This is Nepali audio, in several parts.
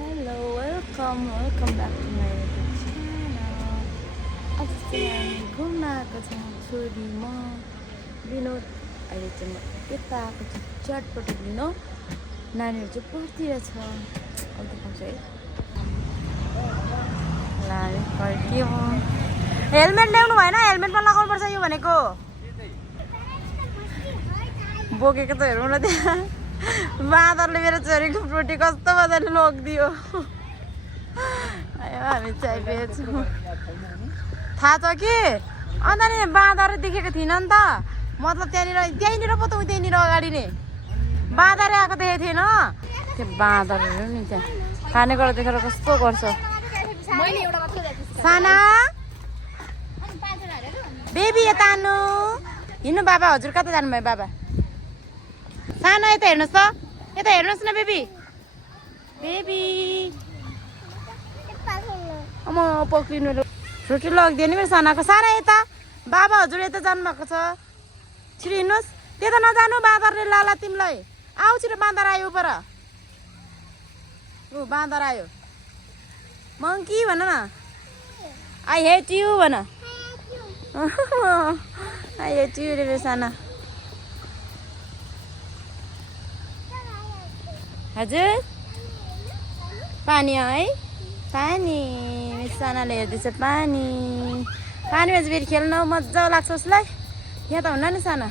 Hello, welcome back to my YouTube channel. आज चाहिँ हामी घुम्न आएको छौँ छोरी म विनोद अहिले चाहिँ म यता आएको छु चटपट लिन नानीहरू चाहिँ पढ्तिर छ अब देखाउँछु है ल हामी फर्क्यौँ हेलमेट ल्याउनु भएन हेलमेटमा लगाउनु पर्छ यो भनेको बोकेको त हेरौँ न त्यहाँ बाँदरले मेरो छोरीको रोटी कस्तो मजाले लगिदियो हामी चाय पिएछौँ थाहा छ कि अन्त नि बाँदर देखेको थिइनँ नि त मतलब त्यहीँनिर पो त त्यहीँनिर अगाडि नै बाँदर आएको देखेको थिएन त्यो बाँदरहरू नि त्यहाँ खानेकुरा देखेर कस्तो गर्छ साना बेबी यता आउनु हिँड्नु बाबा हजुर कता जानुभयो बाबा साना यता हेर्नुहोस् त यता हेर्नुहोस् न बेबी बेबी म पक्रिनु छुट्टी लगिदियो नि मेरो सानाको साना यता बाबा हजुर यता जानुभएको छ छिटो हिँड्नुहोस् त्यता नजानु बाँदरले लाला तिमीलाई आऊ छिटो बाँदर आयो पर ऊ बाँदर आयो मङ्की भन न आई हेट यु भन आई हेट यु रे साना हजुर पानी है पानी मेरो सानाले हेर्दैछ पानी पानीमा चाहिँ फेरि खेल्न मजा लाग्छ उसलाई यहाँ त हुन्न नि साना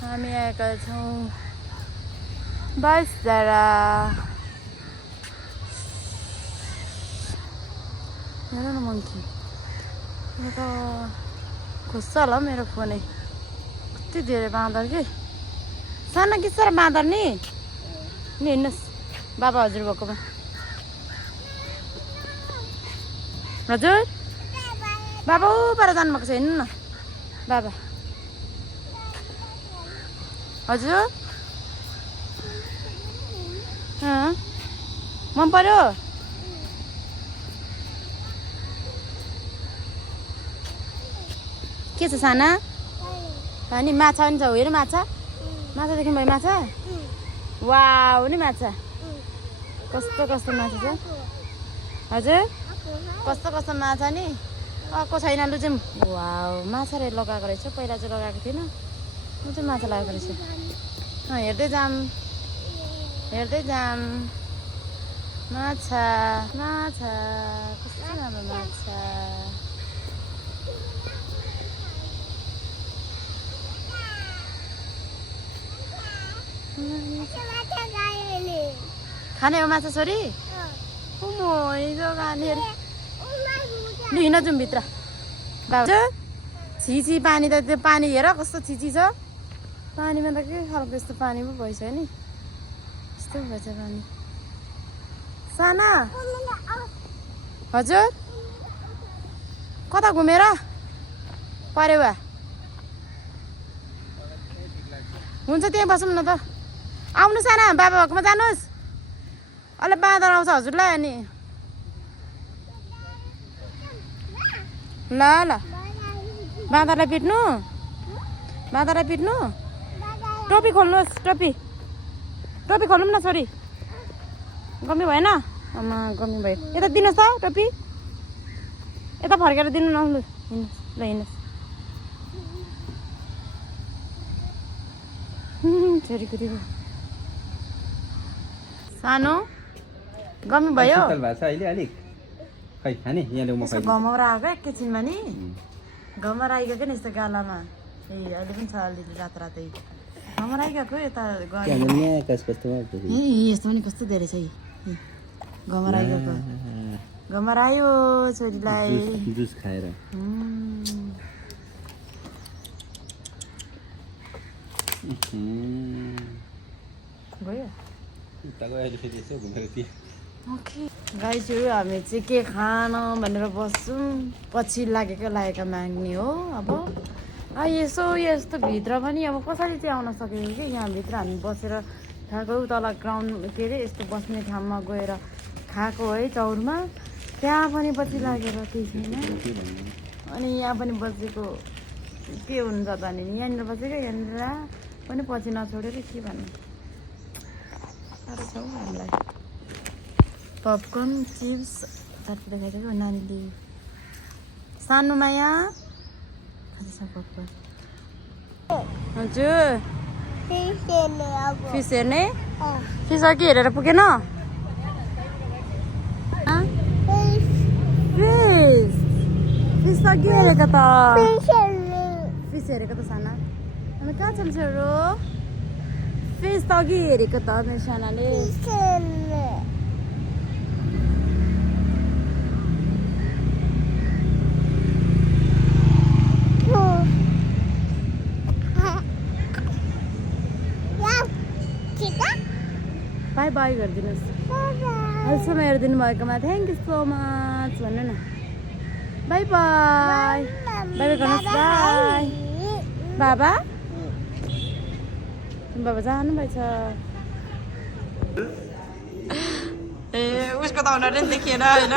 हामी आएका छौँ बसधारा हेर न मङ्की यो त खोज्छ होला मेरो फोनै कति धेरै बाँदर कि सानो कि साह्रो बाँदर नि हिँड्नुहोस् बाबा हजुर भएकोमा हजुर बाबा ऊ पर जानुभएको छ हिँड्नु न बाबा हजुर मन पर्यो के छ साना अनि माछा पनि छ हेर माछा माछा देख्नु भयो माछा वाउ नि माछा कस्तो कस्तो माछा छ हजुर कस्तो कस्तो माछा नि आएको छैन लु चाहिँ वाउ माछा रे लगाएको रहेछ पहिला चाहिँ लगाएको थिएन म चाहिँ माछा लगाएको रहेछ हेर्दै जाम माछा माछा कस्तो राम्रो माछा खाने हो माछा छोरी हिँड जाउँ भित्र बाबा छिची पानी त त्यो पानी हेर कस्तो छिची छ पानीमा त के खालको यस्तो पानी पो भएछ नि यस्तो भएछ पानी साना हजुर कता घुमेर पर्यो वा हुन्छ त्यहीँ बसौँ न त आउनु साना बाबा भएकोमा जानुहोस् अहिले बाँदर आउँछ हजुरलाई अनि ल ल बाँदरलाई पिट्नु टोपी खोल्नुहोस् टोपी खोल्नु न छोरी गमी भएन आमा गमी भयो यता दिनुहोस् त टोपी यता फर्केर दिनु न ल हिँड्नुहोस् छोरीको दिएको सानो गमी भयो घमाउरा आएको एकैछिनमा नि घमाउरा आइगएको नि यस्तो गालामा ए अहिले पनि छ अलिअलि रात रातै घमाउरा आइगएको यता यस्तो पनि कस्तो धेरै छ घमाउरा आइगएको घमाउरा आयो छोरीलाई जुस खाएर गयो गाईहरू हामी चाहिँ के खान भनेर बस्छौँ पछि लागेका माग्ने हो अब यसो यस्तो भित्र पनि अब कसरी चाहिँ आउन सकेको कि यहाँभित्र हामी बसेर खाएको तल ग्राउन्ड के अरे यस्तो बस्ने ठाउँमा गएर खाएको है चौरमा त्यहाँ पनि पछि लागेर केही छैन अनि यहाँ पनि बसेको के हुन्छ त अनि यहाँनिर बसेको यहाँनिर पनि पछि नछोडेर के भन्नु साह्रो छ हौ हामीलाई पपकर्न चिप्स चटपटी खाइदिएको नानीले सानोमा यहाँ खाँदैछ पपकर्न हजुर फिस हेर्ने फिस अघि हेरेर पुगेन फिस फिस अघि हेरेको त फिस हेरेको त साना अनि कहाँ छ छोरो फिस त अघि हेरेको त मेरो सानाले बाई बाई गरिदिनुहोस् अहिलेसम्म हेरिदिनु भएकोमा थ्याङ्क यू सो मच भन्नु न बाई बाई बाई बाई गर्नुहोस् बाई बाबा बाबा जानुभएछ ए उसको त अनुहारै देखिएन होइन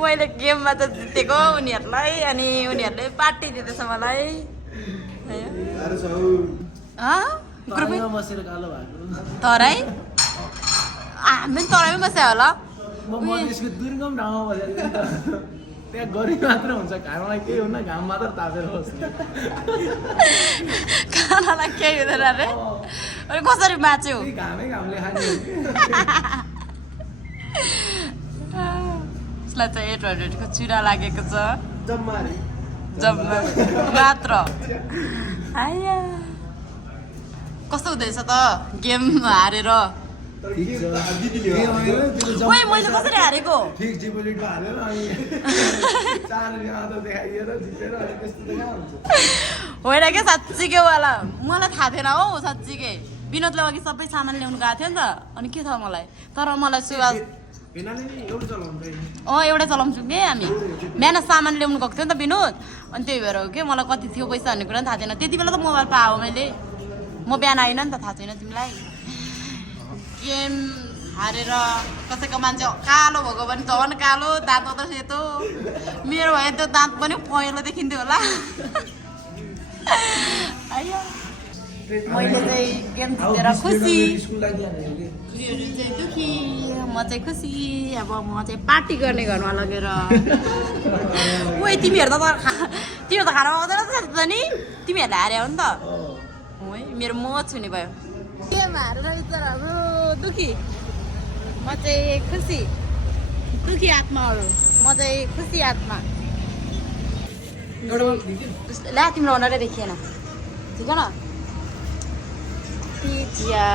मैले गेममा त जितेको उनीहरूलाई अनि उनीहरूले पार्टी दिँदैछ मलाई तराई हामी तराईमै बस्यो होला दुर्गम ठाउँमा बसेको त्यहाँ गरिब मात्र हुन्छ घामलाई केही हुन्न घाम मात्र तापेर बस्छ खानालाई केही हुँदैन अरे अनि कसरी बाँच्यो घामै घामले खाने उसलाई चाहिँ 800 को चुरा लागेको छ जम्मा मात्र आया कस्तो हुँदैछ त गेम हारेर ओइ मैले कसरी हारेको फिक्स डिपोजिट हालेर अनि 4 आधा देखाइएर जितेर अनि त्यस्तो देखाउँछ होइन के साँच्चीकै वाला मलाई थाहा थिएन हौ साँच्चीकै विनोदले अघि सबै सामान ल्याउनु गएको थियो नि त अनि के थाहा मलाई तर मलाई सुवास एउटै चलाउँछौँ कि हामी बिहान सामान ल्याउनु गएको थियो नि त विनोद अनि त्यही भएर हो कि मलाई कति थियो पैसा भन्ने कुरा पनि थाहा थिएन त्यति बेला त मोबाइल पाएको मैले म बिहान आइन नि त थाहा छैन तिमीलाई गेम हारेर कसैको मान्छे कालो भएको भने झन् कालो दाँत मात्र सेतो मेरो भयो त्यो दाँत पनि पहेँलो देखिन्थ्यो होला आयो मैले चाहिँ गेम जितेर खुसी खुसीहरू चाहिँ दुखी म चाहिँ खुसी अब म चाहिँ पार्टी गर्ने घरमा लगेर ओइ तिमीहरू त तिमीहरू त खाना पकाउँदैन त नि तिमीहरूले हार्यो हो नि त ओइ मेरो मोह छुने भयो गेम हारेर बिचराहरू दुखी म चाहिँ खुसी दुखी आत्माहरू म चाहिँ खुसी आत्मा ला तिम्रो अनुहारै देखिएन ठिक न पिज्जा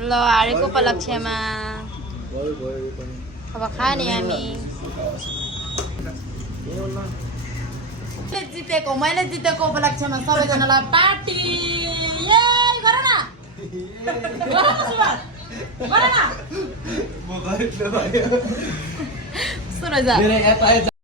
ल हारेको उपलक्ष्यमा अब खाने हामी जितेको मैले जितेको उपलक्ष्यमा सबैजनालाई पार्टी गर न सुभाष गर न